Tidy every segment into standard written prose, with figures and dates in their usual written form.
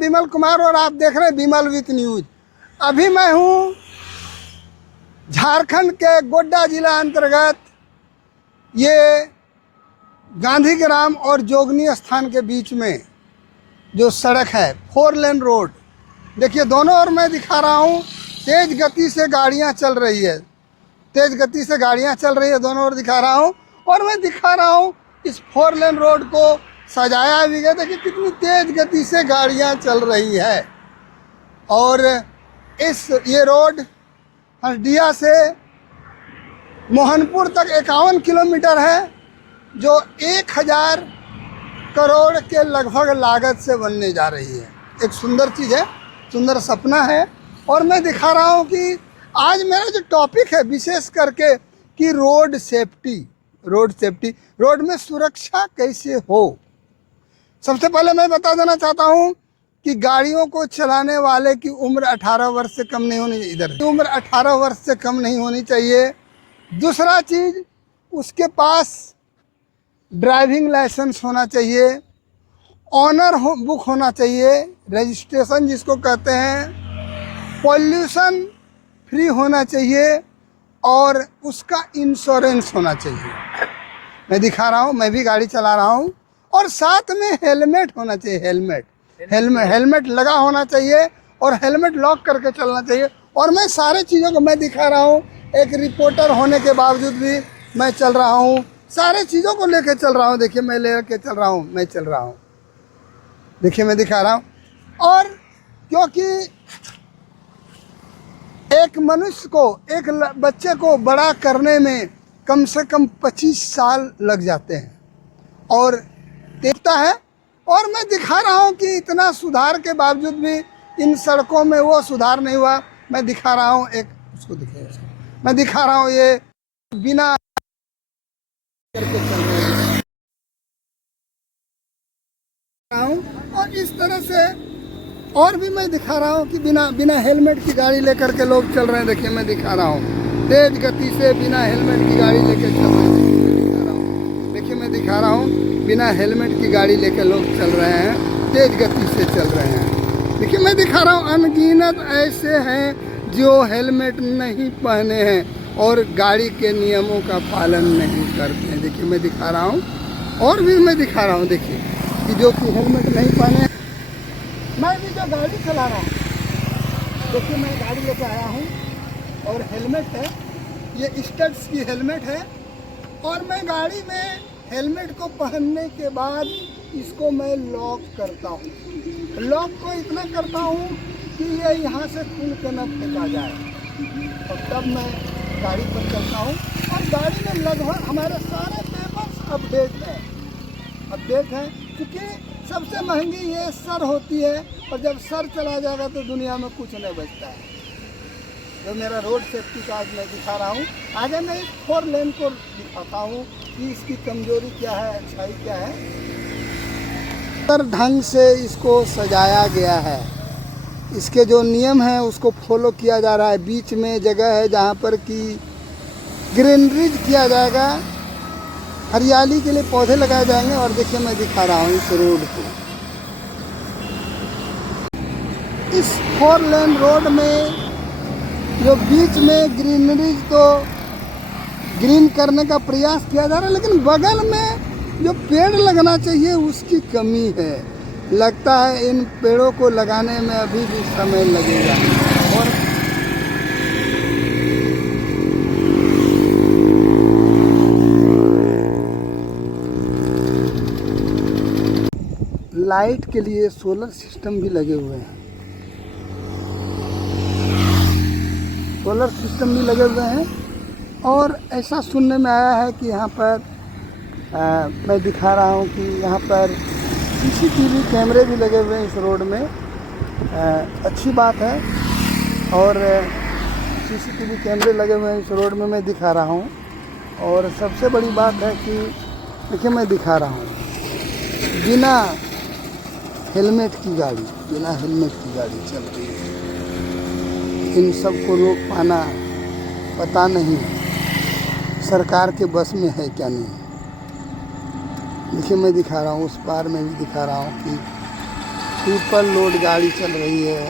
विमल कुमार और आप देख रहे हैं विमल विथ न्यूज। अभी मैं हूँ झारखंड के गोड्डा जिला अंतर्गत ये गांधीग्राम और जोगनी स्थान के बीच में जो सड़क है 4 लेन रोड। देखिए दोनों ओर मैं दिखा रहा हूँ, तेज़ गति से गाड़ियाँ चल रही है, तेज़ गति से गाड़ियाँ चल रही है, दोनों ओर दिखा रहा हूँ। और मैं दिखा रहा हूँ इस 4 लेन रोड को सजाया भी गया। देखिए कितनी तेज़ गति से गाड़ियाँ चल रही है। और ये रोड हरदिया से मोहनपुर तक 51 किलोमीटर है, जो 1000 करोड़ के लगभग लागत से बनने जा रही है। एक सुंदर चीज़ है, सुंदर सपना है। और मैं दिखा रहा हूँ कि आज मेरा जो टॉपिक है विशेष करके कि रोड सेफ्टी, रोड में सुरक्षा कैसे हो। सबसे पहले मैं बता देना चाहता हूँ कि गाड़ियों को चलाने वाले की उम्र 18 वर्ष से कम नहीं होनी, इधर उम्र 18 वर्ष से कम नहीं होनी चाहिए। दूसरा चीज़, उसके पास ड्राइविंग लाइसेंस होना चाहिए, ऑनर बुक होना चाहिए, रजिस्ट्रेशन जिसको कहते हैं, पॉल्यूशन फ्री होना चाहिए और उसका इंश्योरेंस होना चाहिए। मैं दिखा रहा हूँ, मैं भी गाड़ी चला रहा हूँ। और साथ में हेलमेट होना चाहिए, हेलमेट लगा होना चाहिए और हेलमेट लॉक करके चलना चाहिए। और मैं सारे चीज़ों को मैं दिखा रहा हूँ, एक रिपोर्टर होने के बावजूद भी मैं चल रहा हूँ, सारे चीज़ों को लेकर चल रहा हूँ। देखिए मैं लेकर चल रहा हूँ, मैं चल रहा हूँ, देखिए मैं दिखा रहा हूँ। और क्योंकि एक मनुष्य को, एक बच्चे को बड़ा करने में कम से कम 25 साल लग जाते हैं और देखता है। और मैं दिखा रहा हूँ कि इतना सुधार के बावजूद भी इन सड़कों में वो सुधार नहीं हुआ। मैं दिखा रहा हूँ एक, उसको दिखाइए, मैं दिखा रहा हूँ ये बिना करके चल रहा हूँ। और इस तरह से और भी मैं दिखा रहा हूँ कि बिना हेलमेट की गाड़ी लेकर के लोग चल रहे हैं। देखिए मैं दिखा रहा हूँ तेज गति से बिना हेलमेट की गाड़ी लेकर चल रहे हैं। देखिए मैं दिखा रहा हूँ बिना हेलमेट की गाड़ी लेकर लोग चल रहे हैं, तेज गति से चल रहे हैं। देखिए मैं दिखा रहा हूँ अनगिनत ऐसे हैं जो हेलमेट नहीं पहने हैं और गाड़ी के नियमों का पालन नहीं करते हैं। देखिए मैं दिखा रहा हूँ और भी मैं दिखा रहा हूँ, देखिए कि जो कि हेलमेट नहीं पहने। मैं भी जो गाड़ी चला रहा हूँ, देखिए मैं गाड़ी लेके आया हूँ और हेलमेट है, ये स्टड्स की हेलमेट है। और मैं गाड़ी में हेलमेट को पहनने के बाद इसको मैं लॉक करता हूँ। लॉक को इतना करता हूँ कि ये यहाँ से खुल के न फेंका जाए, और तब मैं गाड़ी पर चलता हूँ। और गाड़ी में लगभग हमारे सारे पेपर्स अपडेट हैं, क्योंकि सबसे महंगी ये सर होती है, और जब सर चला जाएगा तो दुनिया में कुछ नहीं बचता है। जो मेरा रोड सेफ्टी का आज मैं दिखा रहा हूँ, आगे मैं इस 4 लेन को दिखाता हूँ कि इसकी कमजोरी क्या है, अच्छाई क्या है। हर ढंग से इसको सजाया गया है, इसके जो नियम हैं उसको फॉलो किया जा रहा है। बीच में जगह है जहाँ पर कि ग्रीनरीज किया जाएगा, हरियाली के लिए पौधे लगाए जाएंगे। और देखिए मैं दिखा रहा हूँ इस रोड को, इस 4 लेन रोड में जो बीच में ग्रीनरी तो ग्रीन करने का प्रयास किया जा रहा है, लेकिन बगल में जो पेड़ लगना चाहिए उसकी कमी है। लगता है इन पेड़ों को लगाने में अभी भी समय लगेगा। और लाइट के लिए सोलर सिस्टम भी लगे हुए हैं, सोलर सिस्टम भी लगे हुए हैं। और ऐसा सुनने में आया है कि यहाँ पर मैं दिखा रहा हूँ कि यहाँ पर CCTV कैमरे भी लगे हुए हैं इस रोड में। अच्छी बात है। और CCTV कैमरे लगे हुए हैं इस रोड में, मैं दिखा रहा हूँ। और सबसे बड़ी बात है कि देखिए मैं दिखा रहा हूँ बिना हेलमेट की गाड़ी चल रही है। इन सब को रोक पाना पता नहीं सरकार के बस में है क्या नहीं। देखिए मैं दिखा रहा हूँ, उस पार में भी दिखा रहा हूँ कि ट्रिपल लोड गाड़ी चल रही है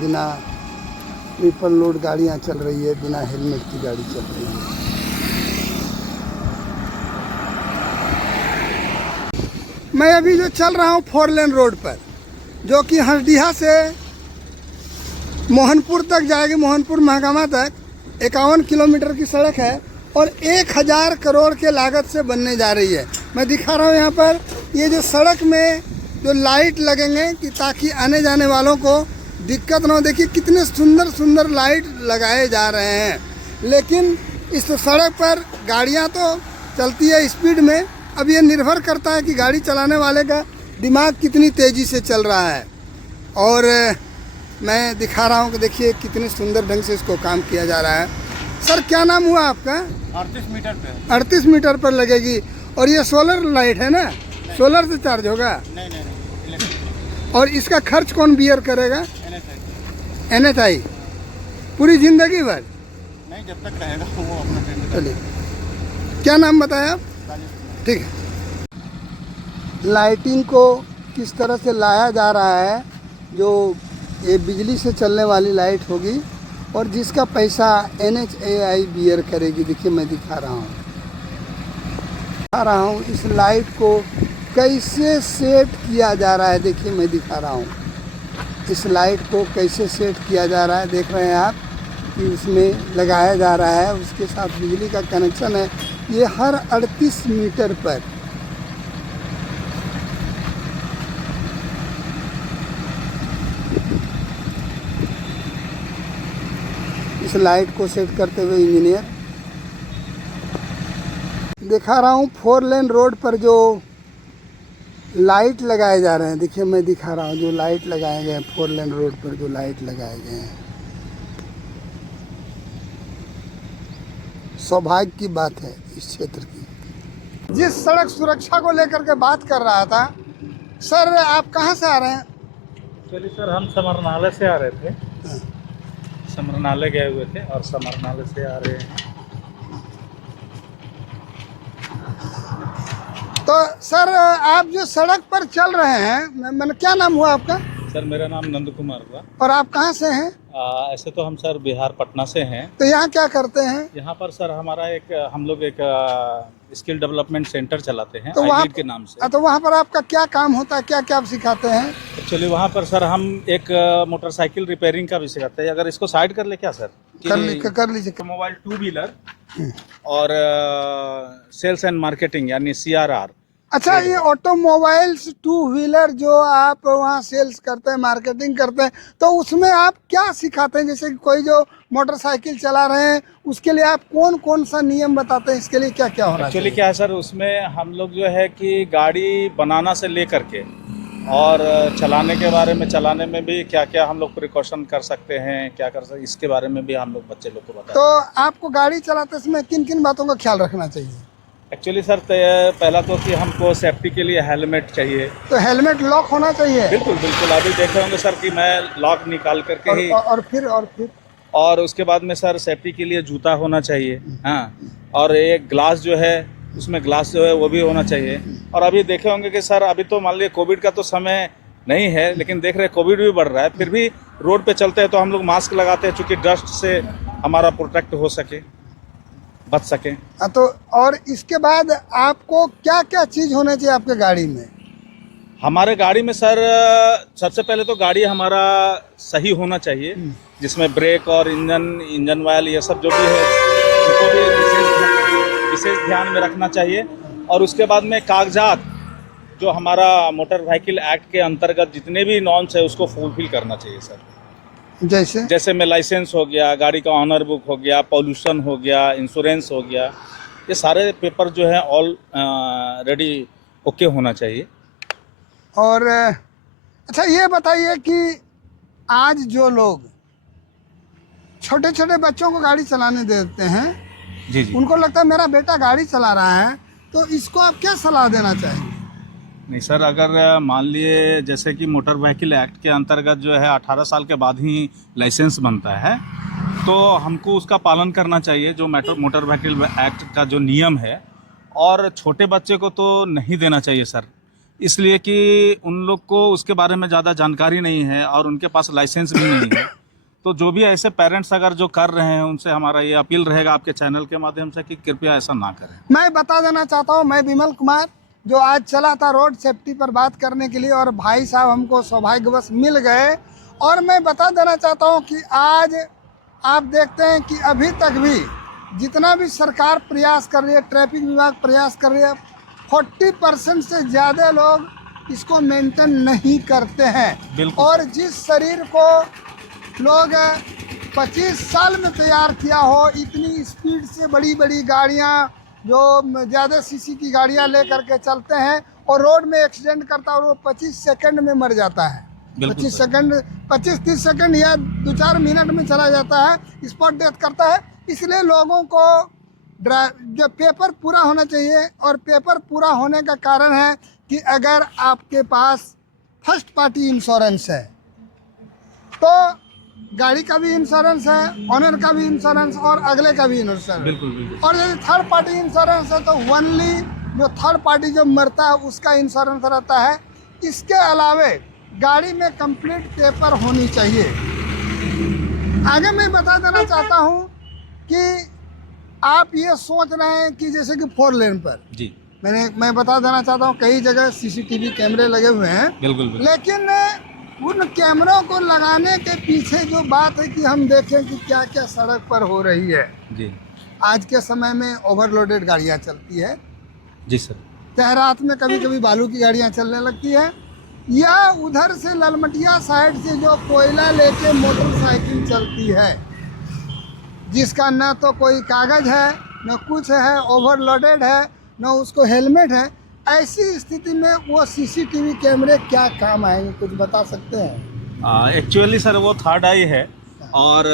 बिना, ट्रिपल लोड गाड़ियाँ चल रही है बिना हेलमेट की गाड़ी चल रही है। मैं अभी जो चल रहा हूँ 4 लेन रोड पर, जो कि हंसडीहा से मोहनपुर तक जाएगी, मोहनपुर महागामा तक 51 किलोमीटर की सड़क है और 1000 करोड़ के लागत से बनने जा रही है। मैं दिखा रहा हूँ यहाँ पर ये जो सड़क में जो लाइट लगेंगे कि ताकि आने जाने वालों को दिक्कत ना हो। देखिए कितने सुंदर सुंदर लाइट लगाए जा रहे हैं, लेकिन इस सड़क पर गाड़ियाँ तो चलती है स्पीड में। अब ये निर्भर करता है कि गाड़ी चलाने वाले का दिमाग कितनी तेज़ी से चल रहा है। और मैं दिखा रहा हूँ कि देखिए कितने सुंदर ढंग से इसको काम किया जा रहा है। सर क्या नाम हुआ आपका? 38 मीटर पे। 38 मीटर पर लगेगी। और ये सोलर लाइट है ना, सोलर से चार्ज होगा? नहीं। और इसका खर्च कौन बियर करेगा? NHI पूरी जिंदगी भर? नहीं, जब तक रहेगा वो अपना। चलिए, क्या नाम बताया आप? ठीक है। लाइटिंग को किस तरह से लाया जा रहा है, जो ये बिजली से चलने वाली लाइट होगी और जिसका पैसा NHAI बियर करेगी। देखिए मैं दिखा रहा हूँ इस लाइट को कैसे सेट किया जा रहा है। देखिए मैं दिखा रहा हूँ इस लाइट को कैसे सेट किया जा रहा है। देख रहे हैं आप कि उसमें लगाया जा रहा है, उसके साथ बिजली का कनेक्शन है। ये हर 38 मीटर पर इस लाइट को सेट करते हुए इंजीनियर दिखा रहा हूँ 4 लेन रोड पर जो लाइट लगाए जा रहे हैं। देखिए मैं दिखा रहा हूँ जो लाइट लगाए गए हैं 4 लेन रोड पर, जो लाइट लगाए गए हैं। सौभाग्य की बात है इस क्षेत्र की। जिस सड़क सुरक्षा को लेकर के बात कर रहा था, सर आप कहाँ से आ रहे हैं? चलिए सर, हम समरनालय से आ रहे थे। समरनालय गए हुए थे और समरनालय से आ रहे हैं। तो सर आप जो सड़क पर चल रहे हैं, मैंने क्या नाम हुआ आपका? सर मेरा नाम नंद कुमार हुआ। और आप कहाँ से हैं? ऐसे तो हम सर बिहार पटना से हैं। तो यहाँ क्या करते हैं? यहाँ पर सर हमारा हम लोग एक स्किल डेवलपमेंट सेंटर चलाते हैं, तो वहाँ iLead के नाम से। तो वहाँ पर आपका क्या काम होता है, क्या क्या आप सिखाते हैं? एक्चुअली वहाँ पर सर हम एक मोटरसाइकिल रिपेयरिंग का भी सिखाते हैं। अगर इसको साइड कर ले क्या सर? कर लीजिए। मोबाइल 2 व्हीलर और सेल्स एंड मार्केटिंग यानी CRR। अच्छा, ये ऑटोमोबाइल्स 2 व्हीलर जो आप वहाँ सेल्स करते हैं, मार्केटिंग करते हैं, तो उसमें आप क्या सिखाते हैं? जैसे कि कोई जो मोटरसाइकिल चला रहे हैं उसके लिए आप कौन कौन सा नियम बताते हैं, इसके लिए क्या क्या होना चाहिए? एक्चुअली क्या है सर, उसमें हम लोग जो है कि गाड़ी बनाना से लेकर के और चलाने के बारे में, चलाने में भी क्या क्या हम लोग प्रिकॉशन कर सकते हैं, क्या कर सकते, इसके बारे में भी हम लोग बच्चे लोग को बताते हैं। तो आपको गाड़ी चलाते समय किन किन बातों का ख्याल रखना चाहिए? एक्चुअली सर पहला तो कि हमको सेफ्टी के लिए हेलमेट चाहिए। तो हेलमेट लॉक होना चाहिए? बिल्कुल बिल्कुल। अभी देख रहे होंगे सर कि मैं लॉक निकाल करके ही और फिर और उसके बाद में सर सेफ्टी के लिए जूता होना चाहिए। हाँ, और एक ग्लास जो है उसमें ग्लास जो है वो भी होना चाहिए। और अभी देखे होंगे कि सर अभी तो मान लीजिए कोविड का तो समय नहीं है, लेकिन देख रहे कोविड भी बढ़ रहा है, फिर भी रोड पे चलते हैं तो हम लोग मास्क लगाते हैं, चूँकि डस्ट से हमारा प्रोटेक्ट हो सके, बच सके। तो और इसके बाद आपको क्या क्या चीज़ होना चाहिए आपके गाड़ी में? हमारे गाड़ी में सर सबसे पहले तो गाड़ी हमारा सही होना चाहिए, जिसमें ब्रेक और इंजन ऑयल ये सब जो भी है उनको भी विशेष ध्यान में रखना चाहिए। और उसके बाद में कागजात जो हमारा मोटर व्हीकल एक्ट के अंतर्गत जितने भी नॉर्म्स है उसको फुलफिल करना चाहिए सर। जैसे में लाइसेंस हो गया, गाड़ी का ऑनर बुक हो गया, पॉल्यूशन हो गया, इंश्योरेंस हो गया, ये सारे पेपर जो है ऑल रेडी ओके होना चाहिए। और अच्छा ये बताइए कि आज जो लोग छोटे छोटे बच्चों को गाड़ी चलाने देते हैं, जी, उनको लगता है मेरा बेटा गाड़ी चला रहा है, तो इसको आप क्या सलाह देना चाहेंगे? नहीं सर, अगर मान लिए जैसे कि मोटर व्हीकल एक्ट के अंतर्गत जो है 18 साल के बाद ही लाइसेंस बनता है, तो हमको उसका पालन करना चाहिए, जो मोटर व्हीकल एक्ट का जो नियम है। और छोटे बच्चे को तो नहीं देना चाहिए सर, इसलिए कि उन लोग को उसके बारे में ज़्यादा जानकारी नहीं है और उनके पास लाइसेंस भी नहीं है। तो जो भी ऐसे पेरेंट्स अगर जो कर रहे हैं उनसे हमारा ये अपील रहेगा आपके चैनल के माध्यम से कि कृपया ऐसा ना करें। मैं बता देना चाहता हूँ, मैं विमल कुमार जो आज चला था रोड सेफ्टी पर बात करने के लिए, और भाई साहब हमको सौभाग्यवश मिल गए। और मैं बता देना चाहता हूँ कि आज आप देखते हैं कि अभी तक भी जितना भी सरकार प्रयास कर रही है, ट्रैफिक विभाग प्रयास कर रही है, 40% से ज़्यादा लोग इसको मेंटेन नहीं करते हैं। और जिस शरीर को लोग 25 साल में तैयार किया हो, इतनी स्पीड से बड़ी बड़ी गाड़ियाँ जो ज़्यादा सीसी की गाड़ियाँ ले करके चलते हैं और रोड में एक्सीडेंट करता है और वो 25 सेकंड में मर जाता है। 25-30 सेकंड या 2-4 मिनट में चला जाता है, स्पॉट डेथ करता है। इसलिए लोगों को जो पेपर पूरा होना चाहिए, और पेपर पूरा होने का कारण है कि अगर आपके पास फर्स्ट पार्टी इंश्योरेंस है तो गाड़ी का भी इंश्योरेंस है, ऑनर का भी इंश्योरेंस और अगले का भी इंश्योरेंस। बिल्कुल। और यदि थर्ड पार्टी इंश्योरेंस है तो ओनली जो थर्ड पार्टी जो मरता है उसका इंश्योरेंस रहता है। इसके अलावे गाड़ी में कंप्लीट पेपर होनी चाहिए। आगे मैं बता देना चाहता हूँ कि आप ये सोच रहे हैं कि जैसे कि 4 लेन पर जी मैं बता देना चाहता हूँ कई जगह सीसीटीवी कैमरे लगे हुए हैं। बिल्कुल। लेकिन उन कैमरों को लगाने के पीछे जो बात है कि हम देखें कि क्या क्या सड़क पर हो रही है। जी आज के समय में ओवरलोडेड गाड़ियां चलती है। जी सर। चाहे रात में कभी कभी बालू की गाड़ियां चलने लगती है, या उधर से ललमटिया साइड से जो कोयला लेके मोटरसाइकिल चलती है, जिसका न तो कोई कागज है न कुछ है, ओवरलोडेड है, न उसको हेलमेट है। ऐसी स्थिति में वो सीसीटीवी कैमरे क्या काम आएंगे, कुछ बता सकते हैं? एक्चुअली सर वो थर्ड आई है और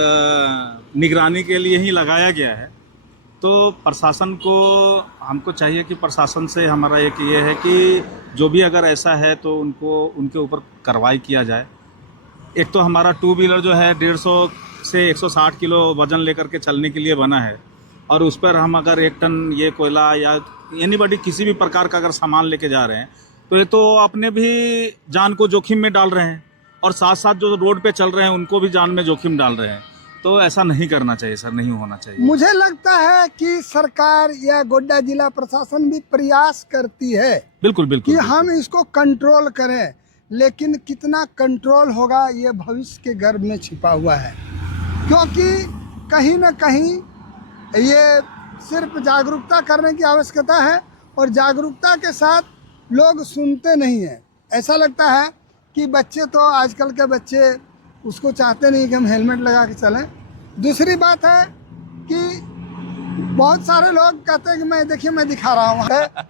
निगरानी के लिए ही लगाया गया है। तो प्रशासन को हमको चाहिए कि प्रशासन से हमारा एक ये है कि जो भी अगर ऐसा है तो उनको उनके ऊपर कार्रवाई किया जाए। एक तो हमारा 2 व्हीलर जो है 150 से 160 किलो वज़न लेकर के चलने के लिए बना है, और उस पर हम अगर 1 टन ये कोयला या एनीबॉडी किसी भी प्रकार का अगर सामान लेके जा रहे हैं तो ये तो अपने भी जान को जोखिम में डाल रहे हैं, और साथ साथ जो रोड पे चल रहे हैं उनको भी जान में जोखिम डाल रहे हैं। तो ऐसा नहीं करना चाहिए सर, नहीं होना चाहिए। मुझे लगता है कि सरकार या गोड्डा जिला प्रशासन भी प्रयास करती है बिल्कुल कि हम इसको कंट्रोल करें, लेकिन कितना कंट्रोल होगा ये भविष्य के गर्भ में छिपा हुआ है। क्योंकि कहीं ना कहीं ये सिर्फ जागरूकता करने की आवश्यकता है, और जागरूकता के साथ लोग सुनते नहीं हैं। ऐसा लगता है कि बच्चे तो आजकल के बच्चे उसको चाहते नहीं कि हम हेलमेट लगा के चलें। दूसरी बात है कि बहुत सारे लोग कहते हैं कि मैं देखिए मैं दिखा रहा हूँ,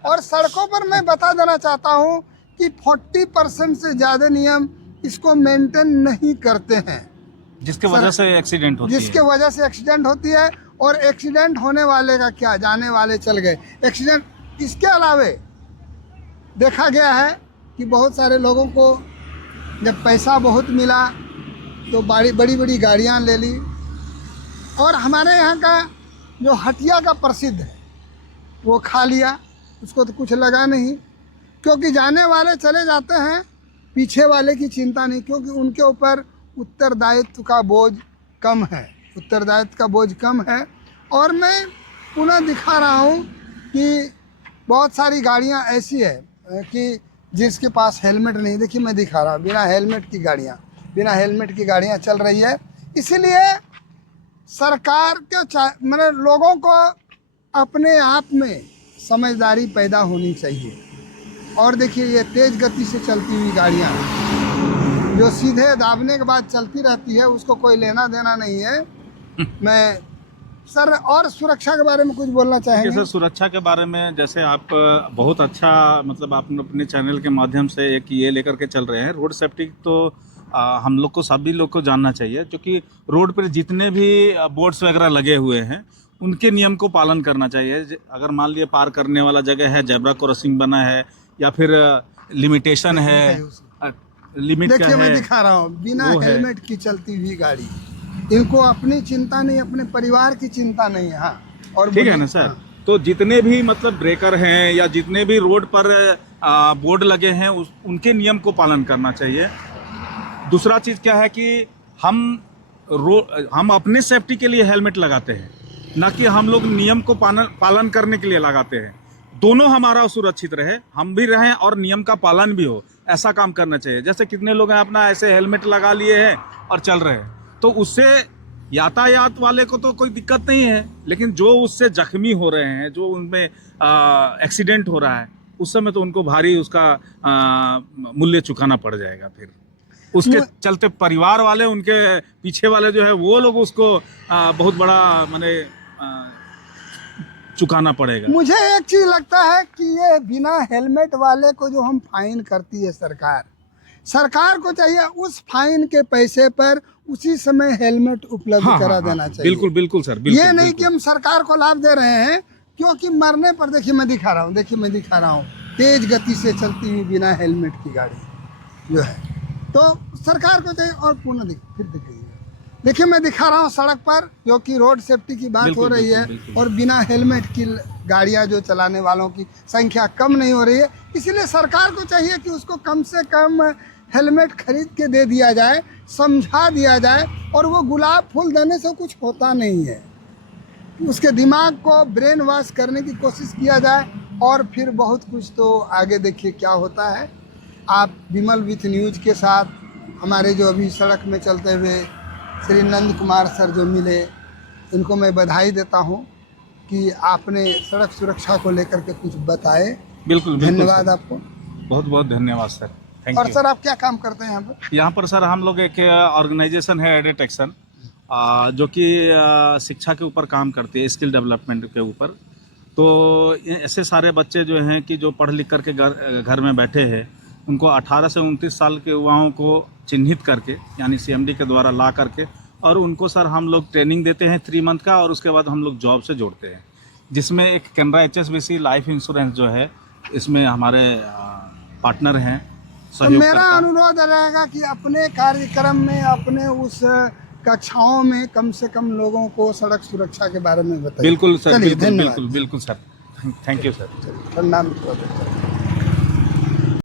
और सड़कों पर मैं बता देना चाहता हूँ कि 40% से ज़्यादा नियम इसको मेंटेन नहीं करते हैं, जिसके वजह से एक्सीडेंट होती है। जिसके वजह से एक्सीडेंट होती है। और एक्सीडेंट होने वाले का क्या, जाने वाले चल गए एक्सीडेंट। इसके अलावे देखा गया है कि बहुत सारे लोगों को जब पैसा बहुत मिला तो बड़ी बड़ी गाड़ियां ले ली, और हमारे यहाँ का जो हटिया का प्रसिद्ध है वो खा लिया, उसको तो कुछ लगा नहीं। क्योंकि जाने वाले चले जाते हैं, पीछे वाले की चिंता नहीं, क्योंकि उनके ऊपर उत्तरदायित्व का बोझ कम है, उत्तरदायित्व का बोझ कम है। और मैं पुनः दिखा रहा हूँ कि बहुत सारी गाड़ियाँ ऐसी है कि जिसके पास हेलमेट नहीं। देखिए मैं दिखा रहा हूँ, बिना हेलमेट की गाड़ियाँ चल रही है। इसीलिए सरकार के मतलब लोगों को अपने आप में समझदारी पैदा होनी चाहिए। और देखिए ये तेज़ गति से चलती हुई गाड़ियाँ जो सीधे दाबने के बाद चलती रहती है, उसको कोई लेना देना नहीं है। मैं सर और सुरक्षा के बारे में कुछ बोलना चाहेंगे? सर सुरक्षा के बारे में जैसे आप बहुत अच्छा मतलब आप अपने चैनल के माध्यम से एक ये लेकर के चल रहे हैं रोड सेफ्टी, तो हम लोग को सभी लोग को जानना चाहिए, क्योंकि रोड पर जितने भी बोर्ड्स वगैरह लगे हुए हैं उनके नियम को पालन करना चाहिए। अगर मान लिए पार करने वाला जगह है, जेब्रा क्रॉसिंग बना है, या फिर लिमिटेशन है, लिमिट क्या है। देखिए मैं दिखा रहा हूँ, बिना हेलमेट की चलती हुई गाड़ी, इनको अपनी चिंता नहीं, अपने परिवार की चिंता नहीं है। हाँ और ठीक है ना सर। तो जितने भी मतलब ब्रेकर हैं या जितने भी रोड पर बोर्ड लगे हैं उनके नियम को पालन करना चाहिए। दूसरा चीज़ क्या है कि हम अपने सेफ्टी के लिए हेलमेट लगाते हैं, ना कि हम लोग नियम को पालन करने के लिए लगाते हैं। दोनों हमारा सुरक्षित रहे, हम भी रहें और नियम का पालन भी हो, ऐसा काम करना चाहिए। जैसे कितने लोग हैं अपना ऐसे हेलमेट लगा लिए हैं और चल रहे हैं, तो उससे यातायात वाले को तो कोई दिक्कत नहीं है, लेकिन जो उससे जख्मी हो रहे हैं, जो उनमें एक्सीडेंट हो रहा है, उस समय तो उनको भारी उसका मूल्य चुकाना पड़ जाएगा। फिर उसके चलते परिवार वाले, उनके पीछे वाले जो है वो लोग उसको बहुत बड़ा माने चुकाना पड़ेगा। मुझे एक चीज लगता है कि ये बिना हेलमेट वाले को जो हम फाइन करती है सरकार को चाहिए उस फाइन के पैसे पर उसी समय हेलमेट उपलब्ध करा देना चाहिए। बिल्कुल बिल्कुल सर, बिल्कुल, ये नहीं कि हम सरकार को लाभ दे रहे हैं, क्योंकि मरने पर देखिए मैं दिखा रहा हूँ तेज गति से चलती हुई बिना हेलमेट की गाड़ी जो है, तो सरकार को चाहिए। और पुनः देखिए मैं दिखा रहा हूँ सड़क पर, जो कि रोड सेफ्टी की बात हो रही है, और बिना हेलमेट की गाड़ियाँ जो चलाने वालों की संख्या कम नहीं हो रही है। इसलिए सरकार को चाहिए कि उसको कम से कम हेलमेट खरीद के दे दिया जाए, समझा दिया जाए, और वो गुलाब फूल देने से कुछ होता नहीं है, उसके दिमाग को ब्रेन वॉश करने की कोशिश किया जाए, और फिर बहुत कुछ तो आगे देखिए क्या होता है। आप विमल विथ न्यूज के साथ हमारे जो अभी सड़क में चलते हुए श्री नंद कुमार सर जो मिले, इनको मैं बधाई देता हूं कि आपने सड़क सुरक्षा को लेकर के कुछ बताए। बिल्कुल, धन्यवाद आपको, बहुत बहुत धन्यवाद सर, थैंक यू। और सर आप क्या काम करते हैं यहाँ पर? यहाँ पर सर हम लोग एक ऑर्गेनाइजेशन है एडेट एक्शन, जो कि शिक्षा के ऊपर काम करती है, स्किल डेवलपमेंट के ऊपर। तो ऐसे सारे बच्चे जो हैं कि जो पढ़ लिख करके घर में बैठे हैं, उनको 18 से 29 साल के युवाओं को चिन्हित करके, यानी CMD के द्वारा ला करके, और उनको सर हम लोग ट्रेनिंग देते हैं 3 मंथ का, और उसके बाद हम लोग जॉब से जोड़ते हैं, जिसमें एक कैनरा HSBC लाइफ इंश्योरेंस जो है, इसमें हमारे पार्टनर हैं। तो मेरा अनुरोध रहेगा कि अपने कार्यक्रम में, अपने उस कक्षाओं में कम से कम लोगों को सड़क सुरक्षा के बारे में बताइए। बिल्कुल सर, बिल्कुल बिल्कुल सर, थैंक यू सर, प्रणाम।